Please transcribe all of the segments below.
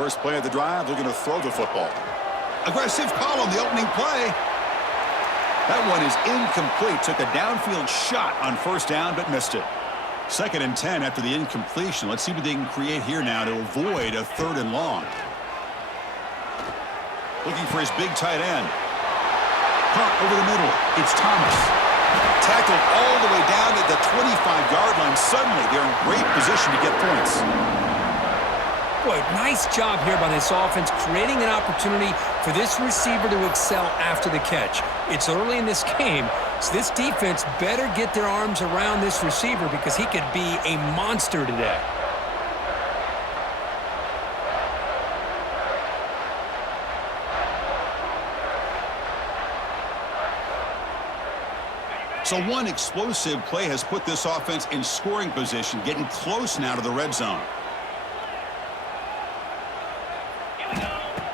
First play of the drive, they're going to throw the football. Aggressive call on the opening play. That one is incomplete. Took a downfield shot on first down, but missed it. 2nd and 10 after the incompletion. Let's see what they can create here now to avoid a 3rd and long. Looking for his big tight end. Caught over the middle. It's Thomas. Tackled all the way down at the 25-yard line. Suddenly, they're in great position to get points. Boy, nice job here by this offense, creating an opportunity for this receiver to excel after the catch. It's early in this game, so this defense better get their arms around this receiver because he could be a monster today. So one explosive play has put this offense in scoring position, getting close now to the red zone.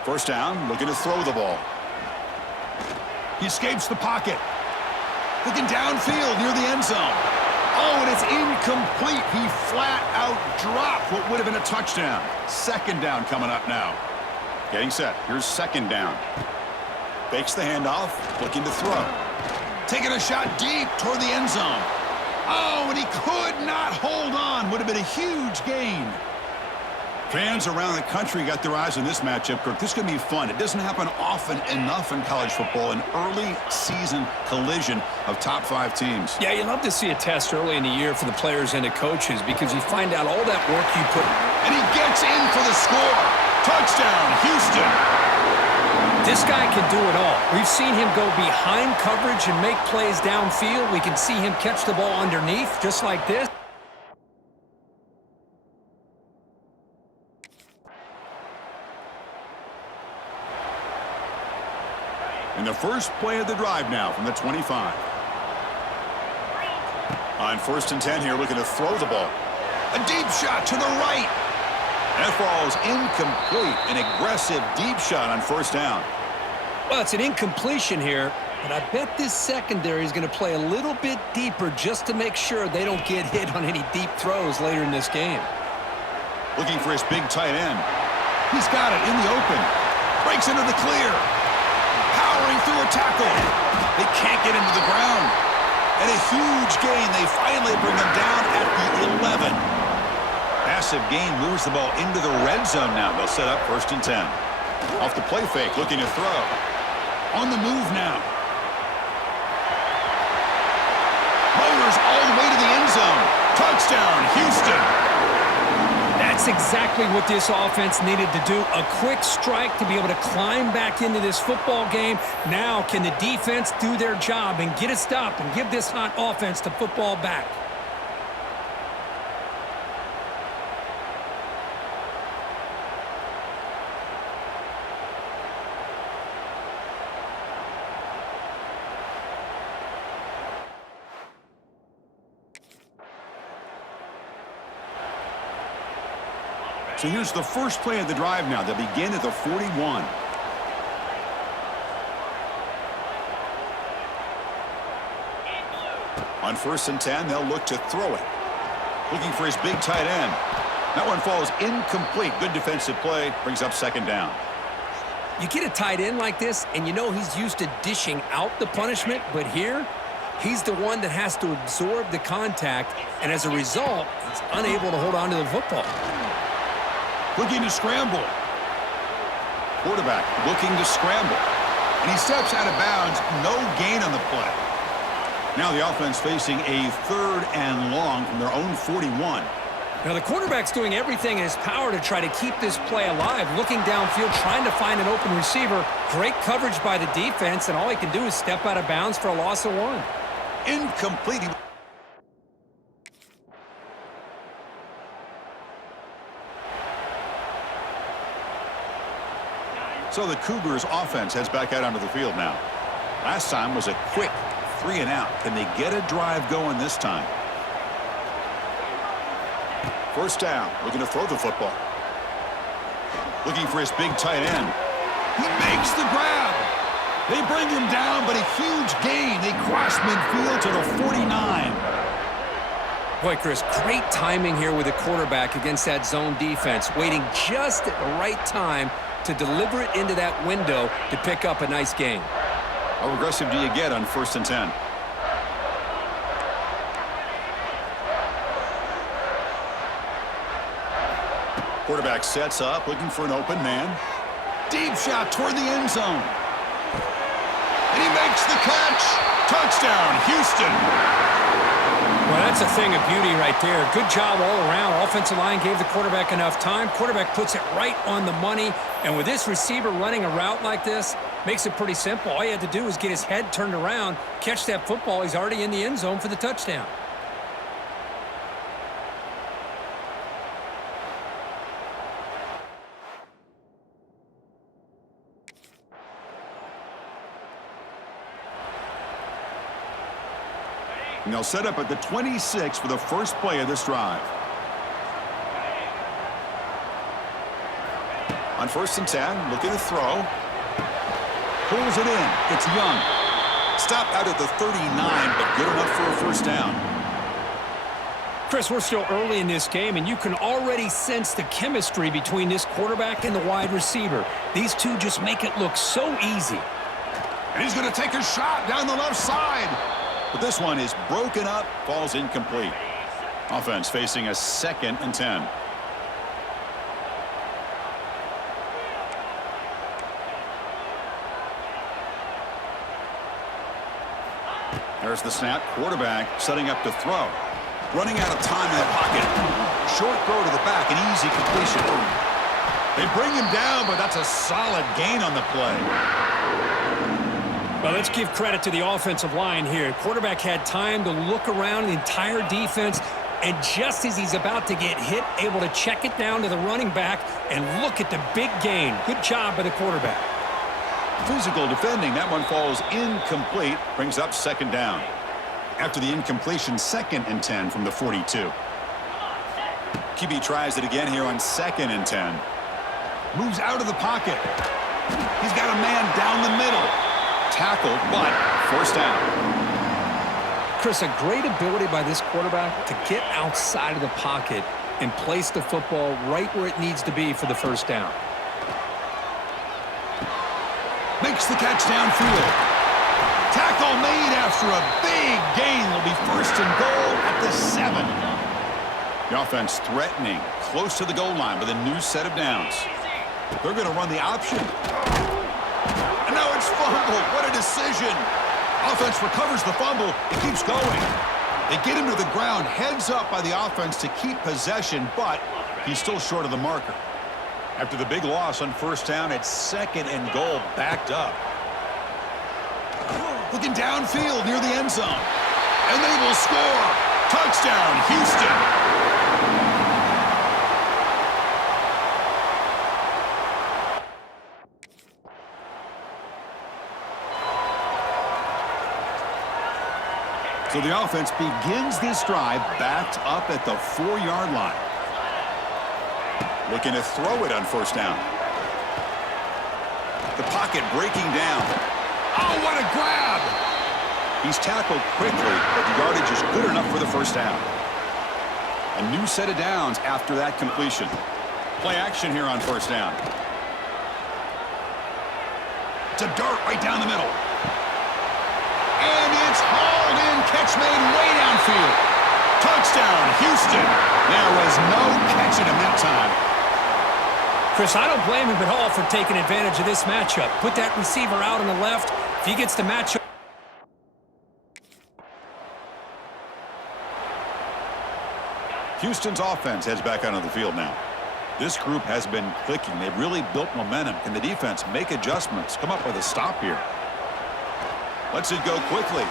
First down, looking to throw the ball. He escapes the pocket. Looking downfield near the end zone. Oh, and it's incomplete. He flat out dropped what would have been a touchdown. 2nd down coming up now. Getting set. Here's 2nd down. Fakes the handoff, looking to throw. Taking a shot deep toward the end zone. Oh, and he could not hold on. Would have been a huge gain. Fans around the country got their eyes on this matchup, Kirk. This is going to be fun. It doesn't happen often enough in college football, an early season collision of top 5 teams. Yeah, you love to see a test early in the year for the players and the coaches because you find out all that work you put. And he gets in for the score. Touchdown, Houston. This guy can do it all. We've seen him go behind coverage and make plays downfield. We can see him catch the ball underneath just like this. And the first play of the drive now from the 25. On 1st and 10 here, looking to throw the ball. A deep shot to the right. That falls incomplete. An aggressive deep shot on 1st down. Well, it's an incompletion here, but I bet this secondary is going to play a little bit deeper just to make sure they don't get hit on any deep throws later in this game. Looking for his big tight end. He's got it in the open. Breaks into the clear. Powering through a tackle. They can't get into the ground. And a huge gain. They finally bring him down at the 11. Massive gain moves the ball into the red zone now. They'll set up 1st and 10. Off the play fake, looking to throw. On the move now. Motors all the way to the end zone. Touchdown, Houston. That's exactly what this offense needed to do. A quick strike to be able to climb back into this football game. Now can the defense do their job and get a stop and give this hot offense the football back? So here's the first play of the drive now. They begin at the 41. On 1st and 10, they'll look to throw it. Looking for his big tight end. That one falls incomplete. Good defensive play. Brings up 2nd down. You get a tight end like this, and you know he's used to dishing out the punishment, but here, he's the one that has to absorb the contact, and as a result, he's unable to hold on to the football. Looking to scramble. Quarterback looking to scramble. And he steps out of bounds. No gain on the play. Now the offense facing a 3rd and long from their own 41. Now the quarterback's doing everything in his power to try to keep this play alive. Looking downfield, trying to find an open receiver. Great coverage by the defense, and all he can do is step out of bounds for a loss of 1. Incomplete. So the Cougars offense heads back out onto the field now. Last time was a quick 3 and out. Can they get a drive going this time? First down, looking to throw the football. Looking for his big tight end. He makes the grab. They bring him down, but a huge gain. They cross midfield to the 49. Boy, Chris, great timing here with the quarterback against that zone defense, waiting just at the right time to deliver it into that window to pick up a nice gain. How aggressive do you get on 1st and 10? Quarterback sets up, looking for an open man. Deep shot toward the end zone. And he makes the catch. Touchdown, Houston. Well, that's a thing of beauty right there. Good job all around. Offensive line gave the quarterback enough time. Quarterback puts it right on the money. And with this receiver running a route like this, makes it pretty simple. All you had to do was get his head turned around, catch that football. He's already in the end zone for the touchdown. And they'll set up at the 26 for the first play of this drive. On 1st and 10, looking to throw. Pulls it in. It's Young. Stopped out at the 39, but good enough for a first down. Chris, we're still early in this game, and you can already sense the chemistry between this quarterback and the wide receiver. These two just make it look so easy. And he's going to take a shot down the left side. But this one is broken up, falls incomplete. Offense facing a 2nd and 10. There's the snap. Quarterback setting up to throw. Running out of time in the pocket. Short throw to the back, an easy completion. They bring him down, but that's a solid gain on the play. Well, let's give credit to the offensive line here. Quarterback had time to look around the entire defense, and just as he's about to get hit, able to check it down to the running back, and look at the big gain. Good job by the quarterback. Physical defending. That one falls incomplete. Brings up 2nd down. After the incompletion, 2nd and 10 from the 42. QB tries it again here on 2nd and 10. Moves out of the pocket. He's got a man down the middle. Tackled, but first down. Chris, a great ability by this quarterback to get outside of the pocket and place the football right where it needs to be for the first down. Makes the catch downfield. Tackle made after a big gain. Will be 1st and goal at the 7. The offense threatening, close to the goal line with a new set of downs. They're going to run the option. And now it's fumbled. What a decision. Offense recovers the fumble. It keeps going. They get him to the ground. Heads up by the offense to keep possession, but he's still short of the marker. After the big loss on first down, it's 2nd and goal, backed up. Looking downfield near the end zone. And they will score. Touchdown, Houston. So the offense begins this drive backed up at the 4-yard line. Looking to throw it on first down. The pocket breaking down. Oh, what a grab! He's tackled quickly, but the yardage is good enough for the first down. A new set of downs after that completion. Play action here on first down. To dirt right down the middle. And it's hauled in. Catch made way downfield. Touchdown, Houston. There was no catching him that time. Chris, I don't blame him at all for taking advantage of this matchup. Put that receiver out on the left. If he gets the matchup. Houston's offense heads back onto the field now. This group has been clicking. They've really built momentum. Can the defense make adjustments? Come up with a stop here. Lets it go quickly.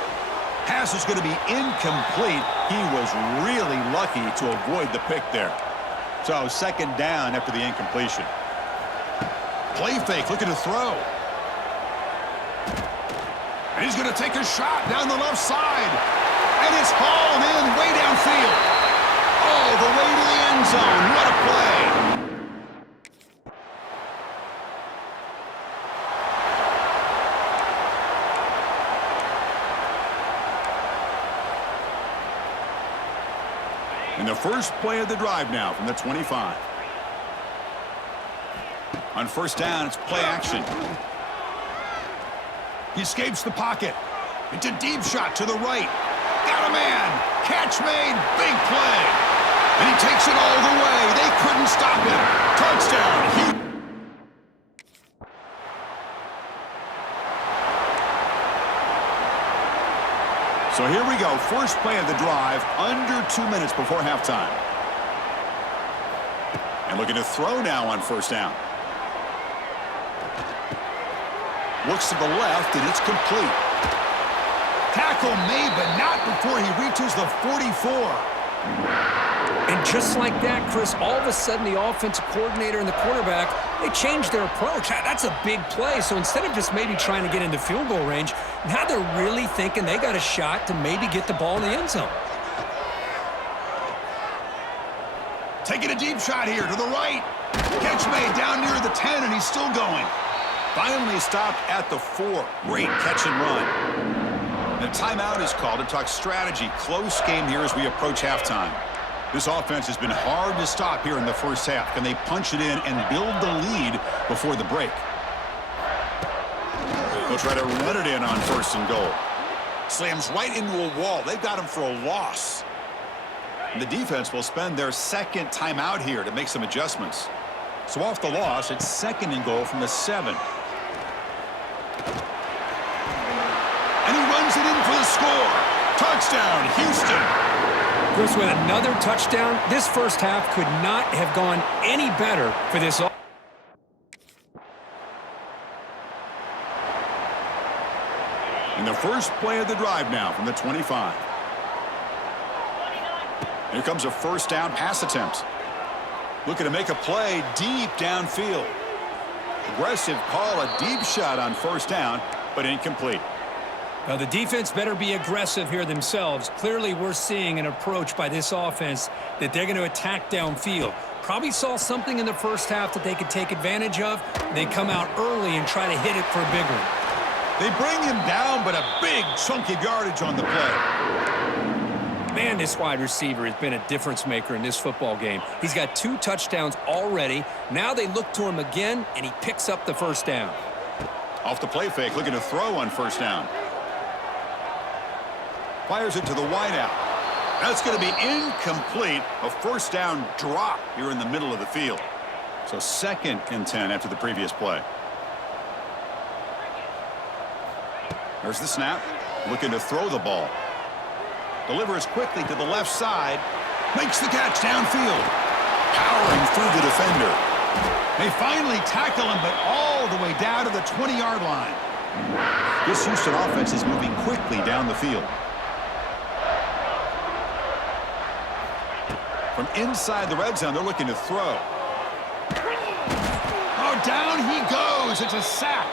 Pass is going to be incomplete. He was really lucky to avoid the pick there. So 2nd down after the incompletion. Play fake, looking to throw. And he's going to take a shot down the left side. And it's hauled in way downfield. Oh, the way to the end zone. What a play. And the first play of the drive now from the 25. On first down, it's play action. He escapes the pocket. It's a deep shot to the right. Got a man. Catch made. Big play. And he takes it all the way. They couldn't stop him. Touchdown. So here we go. First play of the drive. Under 2 minutes before halftime. And looking to throw now on first down. Looks to the left, and it's complete. Tackle made, but not before he reaches the 44. And just like that, Chris, all of a sudden the offensive coordinator and the quarterback, they changed their approach. That's a big play. So instead of just maybe trying to get into field goal range, now they're really thinking they got a shot to maybe get the ball in the end zone. Taking a deep shot here to the right. Catch made down near the 10, and he's still going. Finally stopped at the 4. Great catch and run. The timeout is called to talk strategy. Close game here as we approach halftime. This offense has been hard to stop here in the first half. Can they punch it in and build the lead before the break? They'll try to run it in on first and goal. Slams right into a wall. They've got him for a loss. And the defense will spend their second timeout here to make some adjustments. So off the loss, it's second and goal from the 7. And he runs it in for the score. Touchdown, Houston. Chris, with another touchdown, this first half could not have gone any better for this offense. In the first play of the drive now from the 25. Here comes a first down pass attempt. Looking to make a play deep downfield. Aggressive call, a deep shot on first down, but incomplete. Now, the defense better be aggressive here themselves. Clearly, we're seeing an approach by this offense that they're going to attack downfield. Probably saw something in the first half that they could take advantage of. They come out early and try to hit it for a big one. They bring him down, but a big chunk of yardage on the play. Man, this wide receiver has been a difference maker in this football game. He's got 2 touchdowns already. Now they look to him again, and he picks up the first down. Off the play fake, looking to throw on first down. Fires it to the wideout. That's going to be incomplete. A first down drop here in the middle of the field. So second and 10 after the previous play. There's the snap. Looking to throw the ball. Delivers quickly to the left side. Makes the catch downfield. Powering through the defender. They finally tackle him, but all the way down to the 20-yard line. This Houston offense is moving quickly down the field. From inside the red zone, they're looking to throw. Oh, down he goes. It's a sack.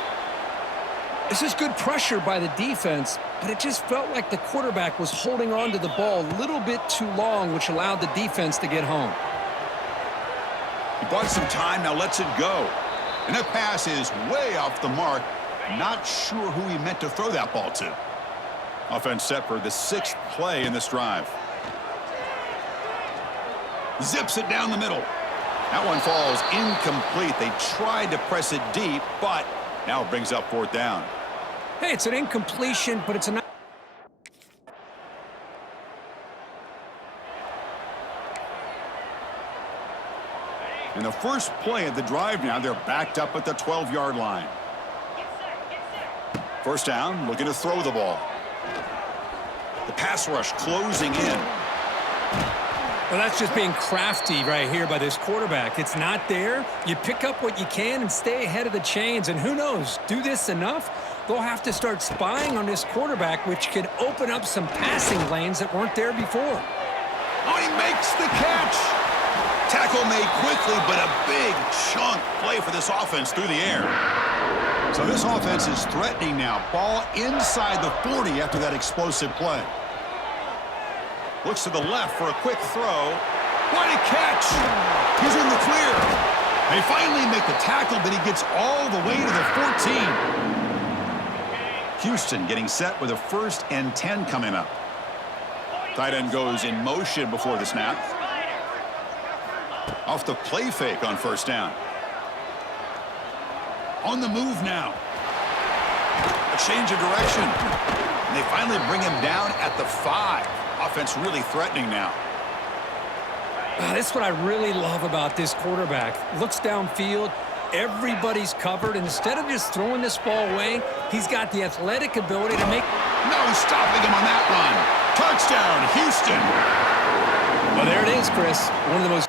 This is good pressure by the defense, but it just felt like the quarterback was holding on to the ball a little bit too long, which allowed the defense to get home. He bought some time, now lets it go. And that pass is way off the mark. Not sure who he meant to throw that ball to. Offense set for the 6th play in this drive. Zips it down the middle. That one falls incomplete. They tried to press it deep, but now it brings up 4th down. Hey, it's an incompletion, but it's a... In the first play of the drive now, they're backed up at the 12-yard line. First down, looking to throw the ball. The pass rush closing in. Well, that's just being crafty right here by this quarterback. It's not there. You pick up what you can and stay ahead of the chains. And who knows, do this enough, they'll have to start spying on this quarterback, which could open up some passing lanes that weren't there before. Oh, he makes the catch. Tackle made quickly, but a big chunk play for this offense through the air. So this offense is threatening now. Ball inside the 40 after that explosive play. Looks to the left for a quick throw. What a catch! He's in the clear. They finally make the tackle, but he gets all the way to the 14. Houston getting set with a 1st and 10 coming up. Tight end goes in motion before the snap. Off the play fake on first down. On the move now. A change of direction. And they finally bring him down at the 5. Offense really threatening now. This is what I really love about this quarterback. Looks downfield. Everybody's covered. Instead of just throwing this ball away, he's got the athletic ability to make... No stopping him on that run. Touchdown, Houston. Well, there it is, Chris. One of the most...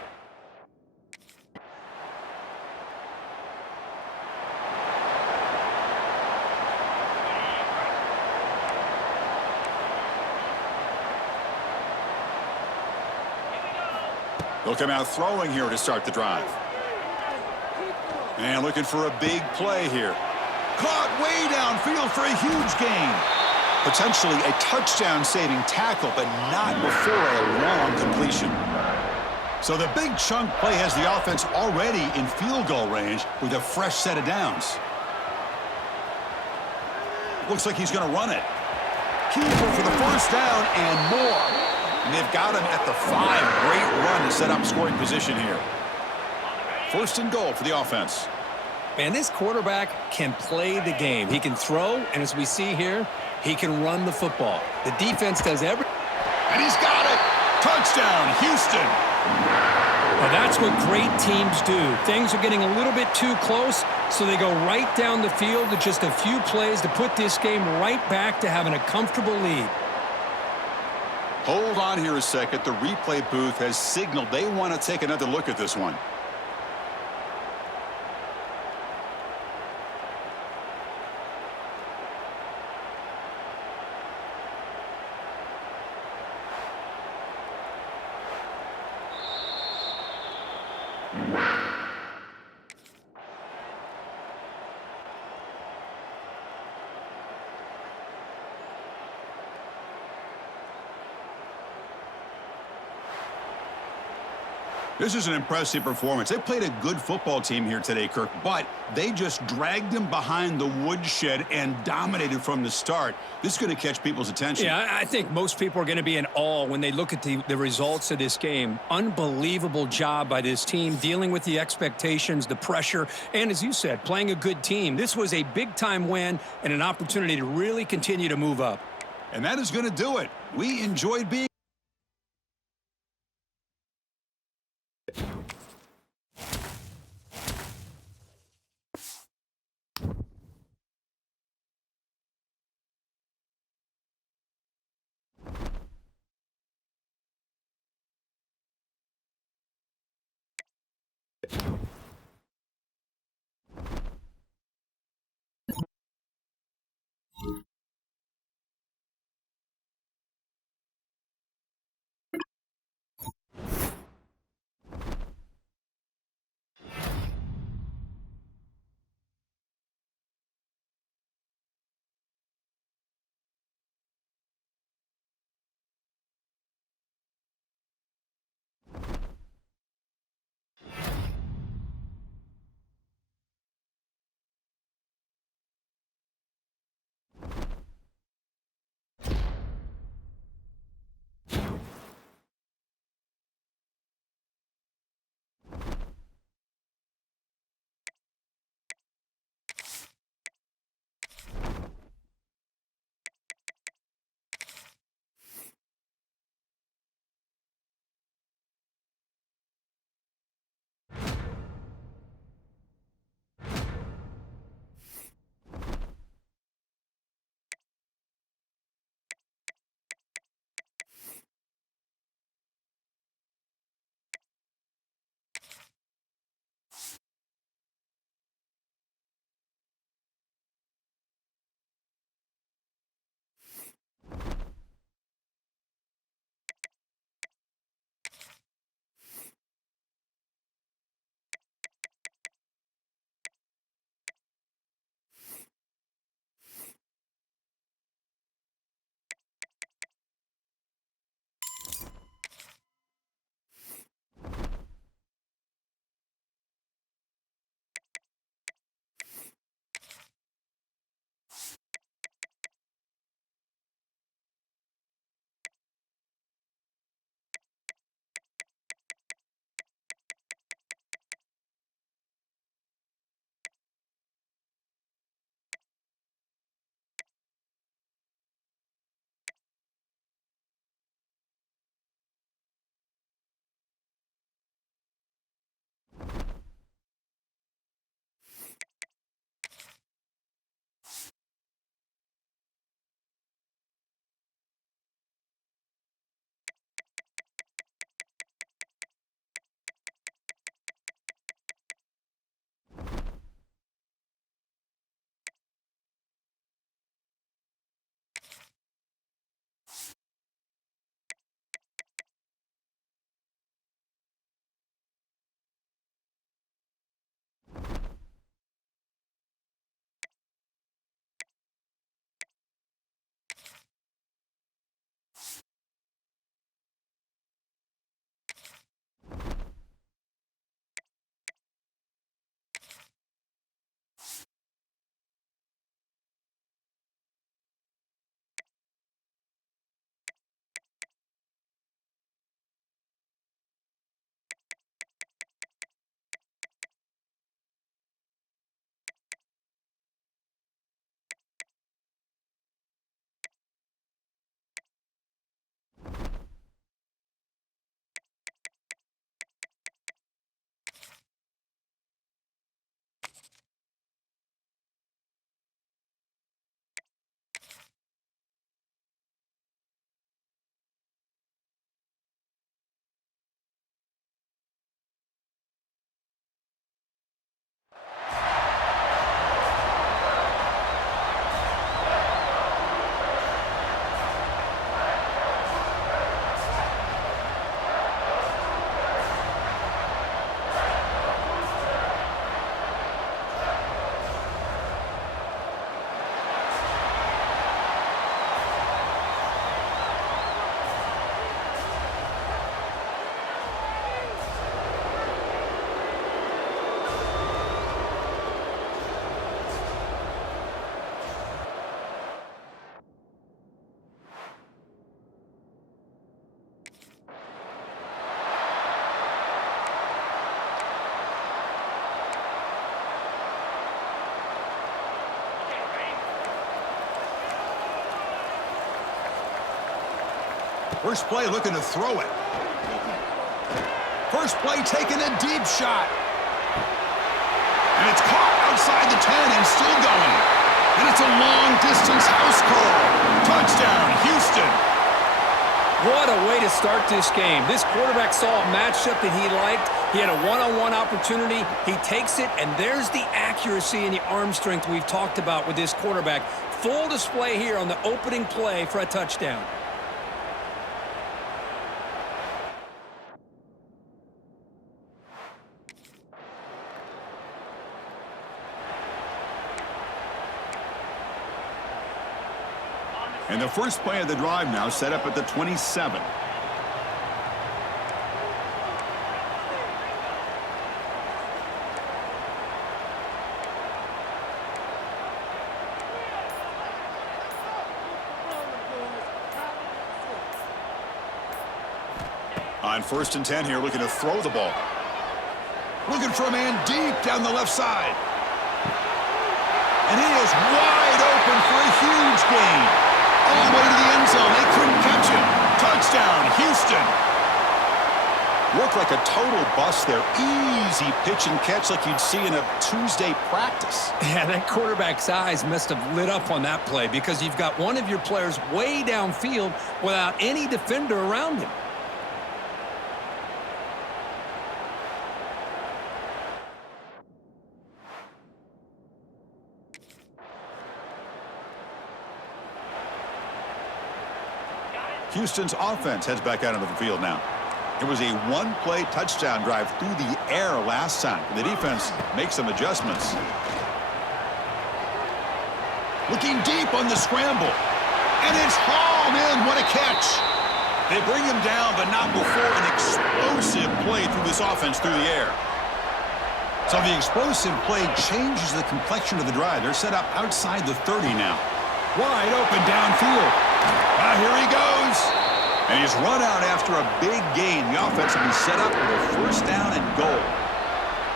They'll come out throwing here to start the drive. And looking for a big play here. Caught way downfield for a huge gain. Potentially a touchdown-saving tackle, but not before a long completion. So the big chunk play has the offense already in field goal range with a fresh set of downs. Looks like he's going to run it. Keeper for the first down and more. And they've got him at the 5. Great run to set up scoring position here. First and goal for the offense. Man, this quarterback can play the game. He can throw, and as we see here, he can run the football. The defense does everything. And he's got it. Touchdown, Houston. Well, that's what great teams do. Things are getting a little bit too close, so they go right down the field with just a few plays to put this game right back to having a comfortable lead. Hold on here a second. The replay booth has signaled they want to take another look at this one. This is an impressive performance. They played a good football team here today, Kirk, but they just dragged them behind the woodshed and dominated from the start. This is going to catch people's attention. Yeah, I think most people are going to be in awe when they look at the results of this game. Unbelievable job by this team, dealing with the expectations, the pressure, and as you said, playing a good team. This was a big-time win and an opportunity to really continue to move up. And that is going to do it. We enjoyed being First play looking to throw it. First play taking a deep shot. And it's caught outside the 10 and still going. And it's a long-distance house call. Touchdown, Houston. What a way to start this game. This quarterback saw a matchup that he liked. He had a one-on-one opportunity. He takes it, and there's the accuracy and the arm strength we've talked about with this quarterback. Full display here on the opening play for a touchdown. And the first play of the drive now set up at the 27. On 1st and 10 here, looking to throw the ball. Looking for a man deep down the left side. And he is wide open for a huge gain. All the way to the end zone. They couldn't catch him. Touchdown, Houston. Looked like a total bust there. Easy pitch and catch like you'd see in a Tuesday practice. Yeah, that quarterback's eyes must have lit up on that play because you've got one of your players way downfield without any defender around him. Houston's offense heads back out onto the field now. It was a one-play touchdown drive through the air last time. The defense makes some adjustments. Looking deep on the scramble. And it's hauled in. What a catch. They bring him down, but not before an explosive play through this offense through the air. So the explosive play changes the complexion of the drive. They're set up outside the 30 now. Wide open downfield. Here he goes. And he's run out after a big gain. The offense will be set up with a first down and goal.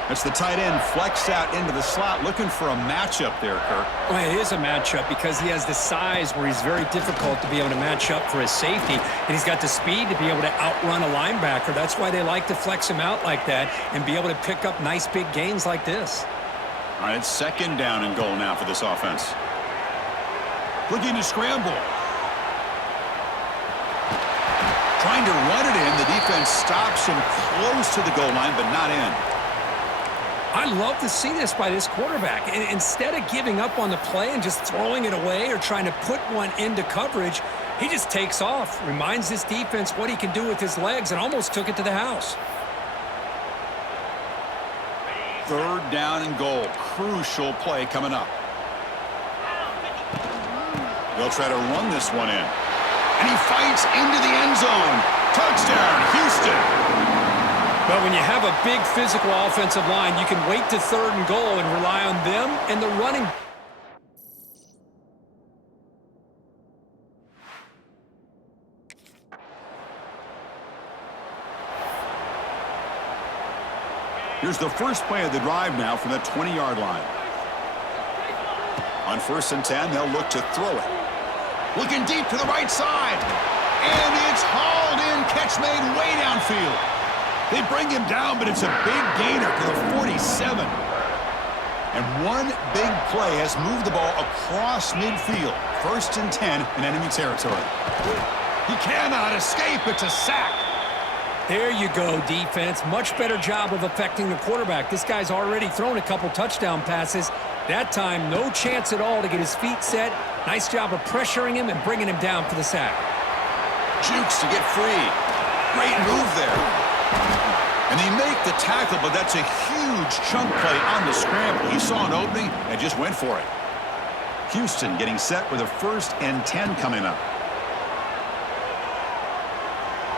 That's the tight end flexed out into the slot, looking for a matchup there, Kirk. Well, it is a matchup because he has the size where he's very difficult to be able to match up for his safety, and he's got the speed to be able to outrun a linebacker. That's why they like to flex him out like that and be able to pick up nice big gains like this. All right, it's 2nd down and goal now for this offense. Looking to scramble. Trying to run it in. The defense stops him close to the goal line, but not in. I love to see this by this quarterback. And instead of giving up on the play and just throwing it away or trying to put one into coverage, he just takes off, reminds this defense what he can do with his legs, and almost took it to the house. 3rd down and goal. Crucial play coming up. They'll try to run this one in. And he fights into the end zone. Touchdown, Houston. But when you have a big physical offensive line, you can wait to 3rd and goal and rely on them and the running. Here's the first play of the drive now from the 20-yard line. On 1st and 10, they'll look to throw it. Looking deep to the right side. And it's hauled in. Catch made way downfield. They bring him down, but it's a big gainer to the 47. And one big play has moved the ball across midfield. 1st and 10 in enemy territory. He cannot escape. It's a sack. There you go, defense. Much better job of affecting the quarterback. This guy's already thrown a couple touchdown passes. That time, no chance at all to get his feet set. Nice job of pressuring him and bringing him down for the sack. Jukes to get free. Great move there. And they make the tackle, but that's a huge chunk play on the scramble. He saw an opening and just went for it. Houston getting set with a 1st and 10 coming up.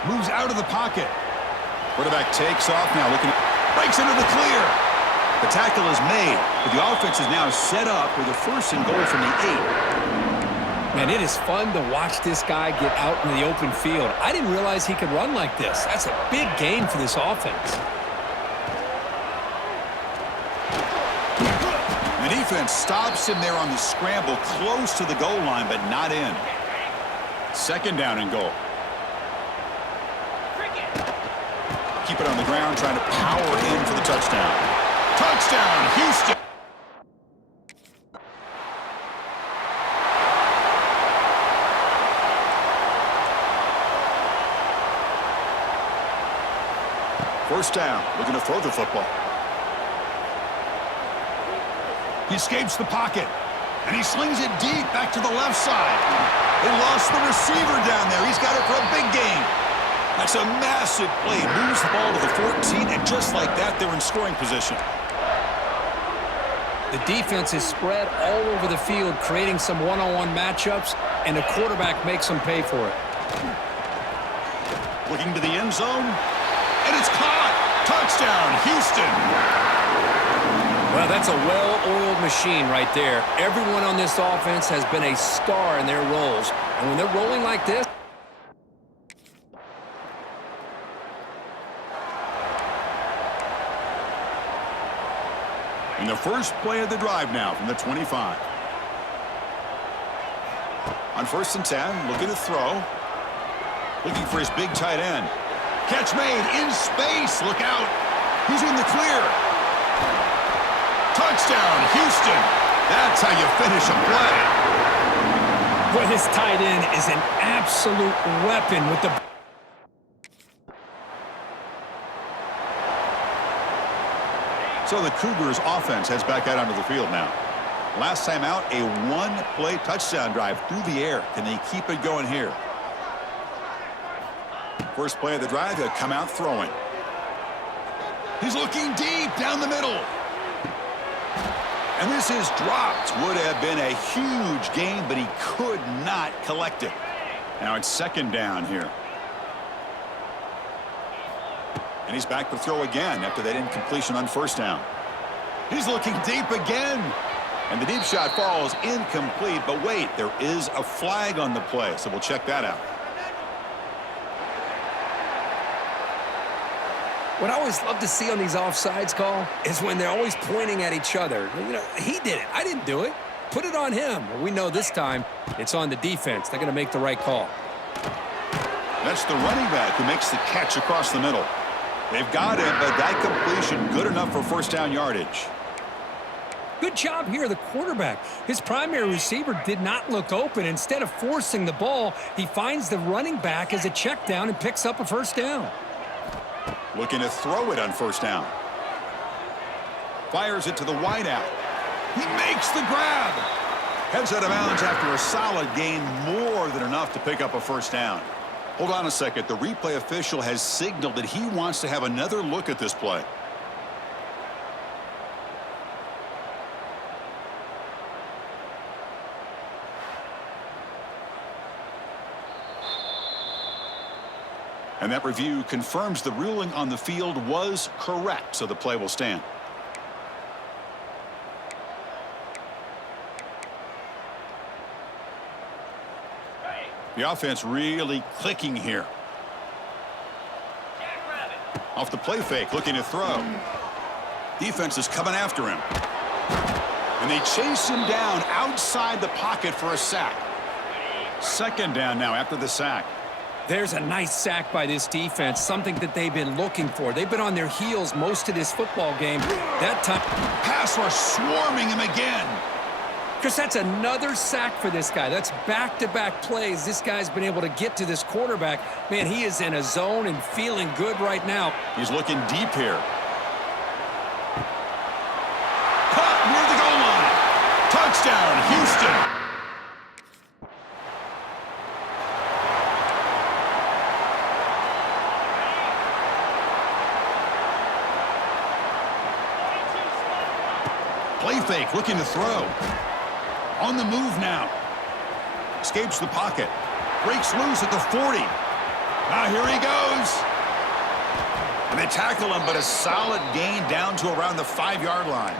Moves out of the pocket. Quarterback takes off now, breaks into the clear. The tackle is made, but the offense is now set up with a 1st and goal from the 8. Man, it is fun to watch this guy get out in the open field. I didn't realize he could run like this. That's a big gain for this offense. The defense stops him there on the scramble close to the goal line, but not in. 2nd down and goal. keep it on the ground, trying to power in for the touchdown. Touchdown, Houston! First down, looking to throw the football. He escapes the pocket, and he slings it deep back to the left side. They lost the receiver down there. He's got it for a big gain. That's a massive play. Moves the ball to the 14, and just like that, they're in scoring position. The defense is spread all over the field, creating some one-on-one matchups, and the quarterback makes them pay for it. Looking to the end zone, and it's caught. Touchdown, Houston. Well, that's a well-oiled machine right there. Everyone on this offense has been a star in their roles, and when they're rolling like this, in the first play of the drive now from the 25. On 1st and 10, looking to throw. Looking for his big tight end. Catch made in space. Look out. He's in the clear. Touchdown, Houston. That's how you finish a play. well, this tight end is an absolute weapon with the... So the Cougars offense heads back out onto the field now. Last time out, a one-play touchdown drive through the air. Can they keep it going here? First play of the drive, they'll come out throwing. He's looking deep down the middle. And this is dropped. Would have been a huge gain, but he could not collect it. Now it's second down here. And he's back to throw again after that incompletion on first down. He's looking deep again. And the deep shot falls incomplete. But wait, there is a flag on the play, so we'll check that out. What I always love to see on these offsides call is when they're always pointing at each other. You know, he did it. I didn't do it. Put it on him. Well, we know this time it's on the defense. They're going to make the right call. That's the running back who makes the catch across the middle. They've got him, but that completion good enough for first down yardage. Good job here, the quarterback. His primary receiver did not look open. Instead of forcing the ball, he finds the running back as a check down and picks up a first down. Looking to throw it on first down. Fires it to the wideout. He makes the grab. Heads out of bounds after a solid gain, more than enough to pick up a first down. Hold on a second. The replay official has signaled that he wants to have another look at this play. And that review confirms the ruling on the field was correct, so the play will stand. The offense really clicking here. Off the play fake, looking to throw. Defense is coming after him. And they chase him down outside the pocket for a sack. Second down now after the sack. There's a nice sack by this defense, something that they've been looking for. They've been on their heels most of this football game. That time, pass rush swarming him again. Chris, that's another sack for this guy. That's back-to-back plays. This guy's been able to get to this quarterback. Man, he is in a zone and feeling good right now. He's looking deep here. Caught near the goal line. Touchdown, Houston. Play fake, looking to throw. On the move now. Escapes the pocket. Breaks loose at the 40. Now here he goes. And they tackle him, but a solid gain down to around the 5-yard line.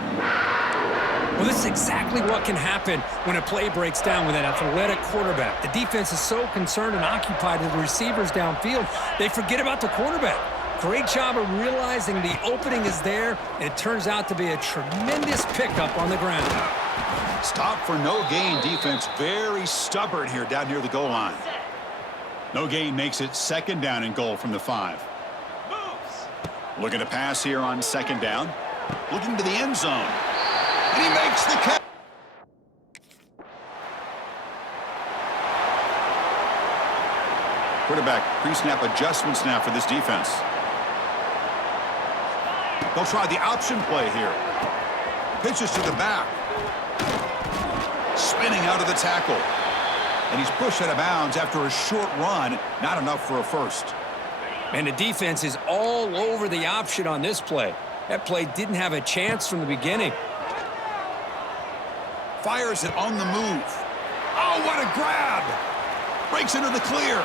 Well, this is exactly what can happen when a play breaks down with an athletic quarterback. The defense is so concerned and occupied with the receivers downfield, they forget about the quarterback. Great job of realizing the opening is there, and it turns out to be a tremendous pickup on the ground. Stop for no gain. Defense very stubborn here down near the goal line. No gain makes it second down and goal from the 5. Looking to pass here on second down. Looking to the end zone. And he makes the catch. Quarterback pre-snap adjustments now for this defense. They'll try the option play here. Pitches to the back. Spinning out of the tackle. And he's pushed out of bounds after a short run. Not enough for a first. And the defense is all over the option on this play. That play didn't have a chance from the beginning. Fires it on the move. Oh, what a grab! Breaks into the clear.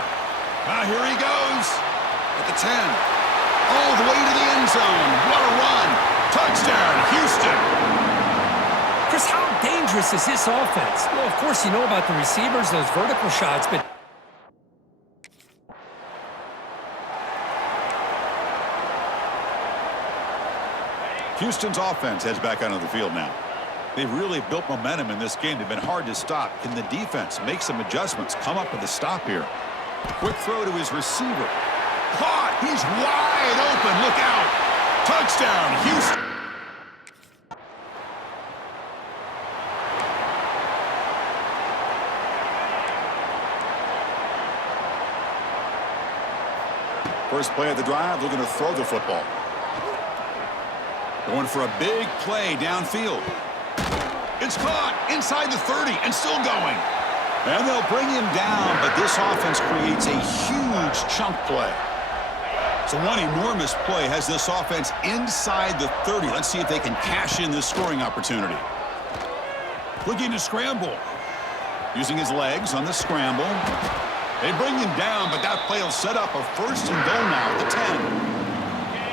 Here he goes. At the 10. All the way to the end zone. What a run. Touchdown, Houston. Chris, how dangerous is this offense? Well, of course, you know about the receivers, those vertical shots, but Houston's offense heads back onto the field now. They've really built momentum in this game. They've been hard to stop. Can the defense make some adjustments, come up with a stop here? Quick throw to his receiver. Caught! He's wide open. Look out! Touchdown, Houston! First play of the drive, looking to throw the football. Going for a big play downfield. It's caught inside the 30 and still going. And they'll bring him down, but this offense creates a huge chunk play. So one enormous play has this offense inside the 30. Let's see if they can cash in this scoring opportunity. Looking to scramble. Using his legs on the scramble. They bring him down, but that play will set up a first and goal now at the 10.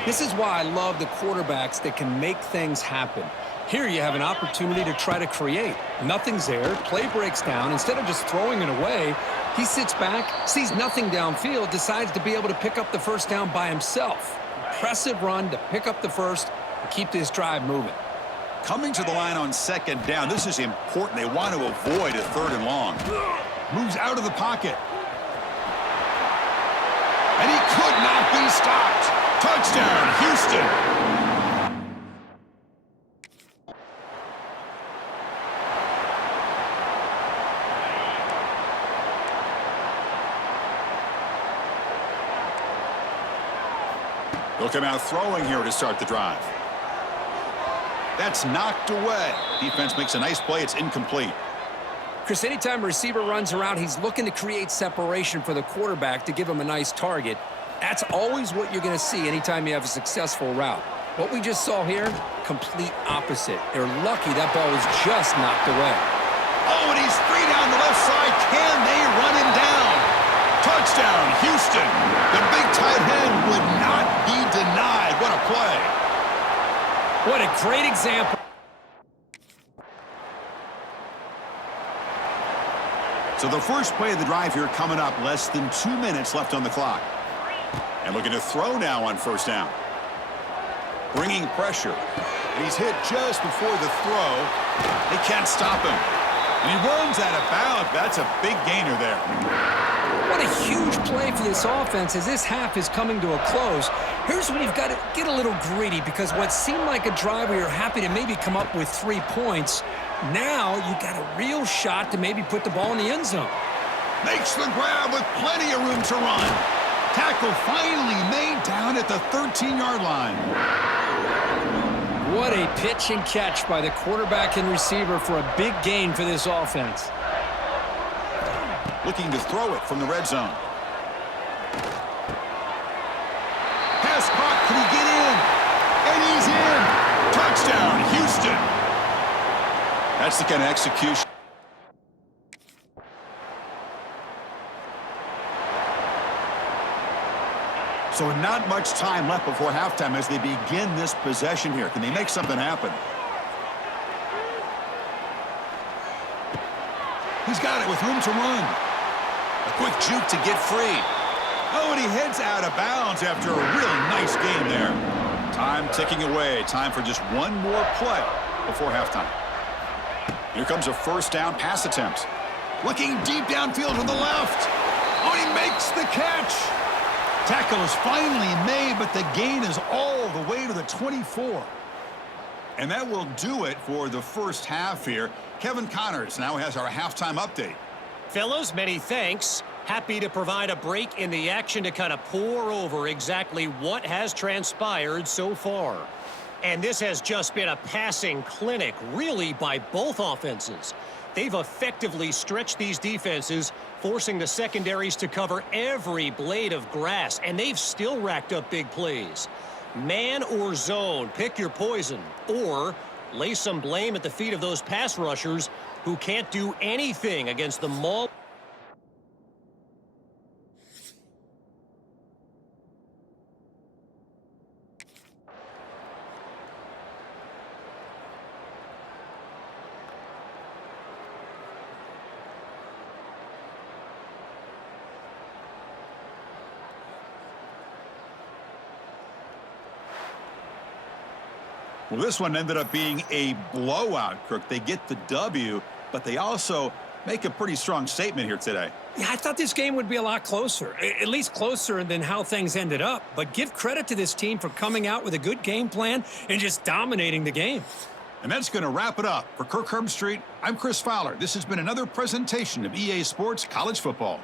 this is why I love the quarterbacks that can make things happen. Here you have an opportunity to try to create. Nothing's there. Play breaks down. Instead of just throwing it away, he sits back, sees nothing downfield, decides to be able to pick up the first down by himself. Impressive run to pick up the first and keep this drive moving. Coming to the line on second down, this is important. They want to avoid a third and long. Moves out of the pocket. And he could not be stopped. Touchdown, Houston. They'll come out throwing here to start the drive. That's knocked away. Defense makes a nice play. It's incomplete. Chris, anytime a receiver runs around, he's looking to create separation for the quarterback to give him a nice target. That's always what you're going to see anytime you have a successful route. What we just saw here, complete opposite. They're lucky that ball was just knocked away. Oh, and he's free down the left side. Can they run him down? Touchdown, Houston. The big tight end would not be denied. What a play. What a great example. So the first play of the drive here coming up, less than 2 minutes left on the clock. And looking to throw now on first down. Bringing pressure. And he's hit just before the throw. They can't stop him. And he runs out of bounds. That's a big gainer there. What a huge play for this offense as this half is coming to a close. Here's when you've got to get a little greedy, because what seemed like a drive where you're happy to maybe come up with 3 points, now you got a real shot to maybe put the ball in the end zone. Makes the grab with plenty of room to run. Tackle finally made down at the 13-yard line. What a pitch and catch by the quarterback and receiver for a big gain for this offense. Looking to throw it from the red zone. Pass caught. Can he get in? And he's in. Touchdown, Houston. That's the kind of execution. So not much time left before halftime as they begin this possession here. Can they make something happen? He's got it with room to run. A quick juke to get free. Oh, and he heads out of bounds after a really nice game there. Time ticking away. Time for just one more play before halftime. Here comes a first down pass attempt. Looking deep downfield to the left. Oh, he makes the catch. Tackle is finally made, but the gain is all the way to the 24. And that will do it for the first half here. Kevin Connors now has our halftime update. Fellas, many thanks. Happy to provide a break in the action to kind of pour over exactly what has transpired so far. And this has just been a passing clinic, really, by both offenses. They've effectively stretched these defenses, forcing the secondaries to cover every blade of grass, and they've still racked up big plays. Man or zone, pick your poison, or lay some blame at the feet of those pass rushers who can't do anything against the maul. Well, this one ended up being a blowout, Crook. They get the W, but they also make a pretty strong statement here today. Yeah, I thought this game would be a lot closer, at least closer than how things ended up. But give credit to this team for coming out with a good game plan and just dominating the game. And that's going to wrap it up. For Kirk Herbstreit, I'm Chris Fowler. This has been another presentation of EA Sports College Football.